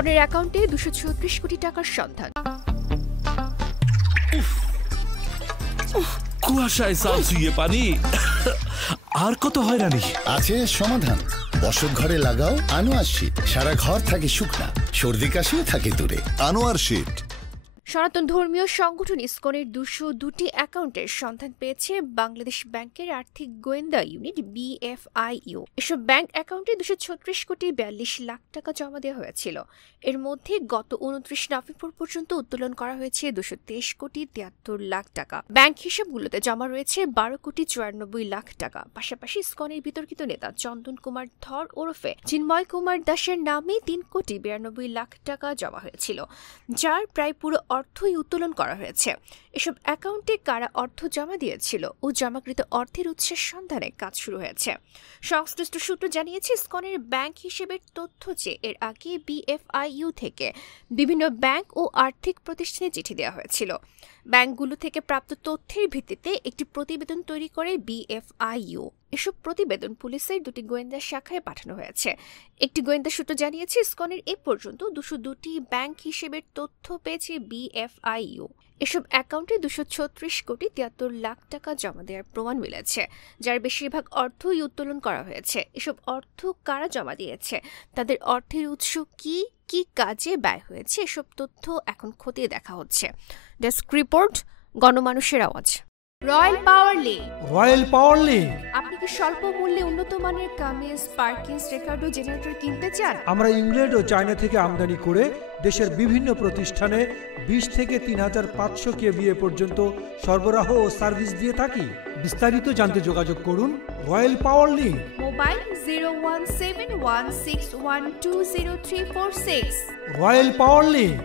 ইসকনের অ্যাকাউন্টে 236 কোটি টাকার সন্ধান। কুয়াশায় সালসুইয়ে পানি আর কত হয়রানি আছে সমাধান। বসত ঘরে লাগাও আনোয়ার শীট, সারা ঘর থাকে শুকনা, সর্দি কাশিও থাকে দূরে। আনোয়ার শীট। সনাতন ধর্মীয় সংগঠন ইসকনের 202টি অ্যাকাউন্টের সন্ধান পেয়েছে বাংলাদেশ ব্যাংকের আর্থিক গোয়েন্দা ইউনিট BFIU। এসব ব্যাংক অ্যাকাউন্টে 236 কোটি 42 লাখ টাকা জমা দেওয়া হয়েছিল। এর মধ্যে গত 29 নভেম্বর পর্যন্ত উত্তোলন করা হয়েছে 223 কোটি 73 লাখ টাকা। ব্যাংক হিসাবগুলোতে জমা রয়েছে 12 কোটি 94 লাখ টাকা। পাশাপাশি ইসকনের বিতর্কিত নেতা চন্দন কুমার ধর ওরফে চিন্ময় কুমার দাসের নামে 3 কোটি 92 লাখ টাকা জমা হয়েছিল, যার প্রায় পুরো অর্থই উত্তোলন করা হয়েছে। এসব অ্যাকাউন্টে কারা অর্থ জমা দিয়েছিল ও জমাকৃত অর্থের উৎসের সন্ধানে কাজ শুরু হয়েছে। সংশ্লিষ্ট সূত্র জানিয়েছে, ইসকনের ব্যাংক হিসেবের তথ্য চেয়ে এর আগে BFIU থেকে বিভিন্ন ব্যাংক ও আর্থিক প্রতিষ্ঠানে চিঠি দেওয়া হয়েছিল। ব্যাংকগুলো থেকে প্রাপ্ত তথ্যের ভিত্তিতে একটি প্রতিবেদন তৈরি করে BFIU। এসব প্রতিবেদন পুলিশের 2টি গোয়েন্দা শাখায় পাঠানো হয়েছে। একটি গোয়েন্দা সূত্র জানিয়েছে, ইসকনের এ পর্যন্ত 202টি ব্যাংক হিসেবের তথ্য পেয়েছে BFIU। এসব অ্যাকাউন্টে 236 কোটি 73 লাখ টাকা জমা দেওয়ার প্রমাণ মিলেছে, যার বেশিরভাগ অর্থই উত্তোলন করা হয়েছে। এসব অর্থ কারা জমা দিয়েছে, তাদের অর্থের উৎস কি কি কাজে ব্যয় হয়েছে, এসব তথ্য এখন খতিয়ে দেখা হচ্ছে। ডেস্ক রিপোর্ট, গণমানুষের আওয়াজ। রয়্যাল পাওয়ার লিঙ্ক। রয়্যাল পাওয়ার লিঙ্ক। আপনি কি স্বল্প মূল্যে উন্নত মানের কামিজ, পার্কিংস, রেকর্ড ও জেনারেটর কিনতে চান? আমরা ইংল্যান্ড ও চায়না থেকে আমদানি করে দেশের বিভিন্ন প্রতিষ্ঠানে 20 থেকে 3500 KVA পর্যন্ত সরবরাহ ও সার্ভিস দিয়ে থাকি। বিস্তারিত জানতে যোগাযোগ করুন রয়্যাল পাওয়ার লিঙ্ক। মোবাইল 01716120346। রয়্যাল পাওয়ার লিঙ্ক।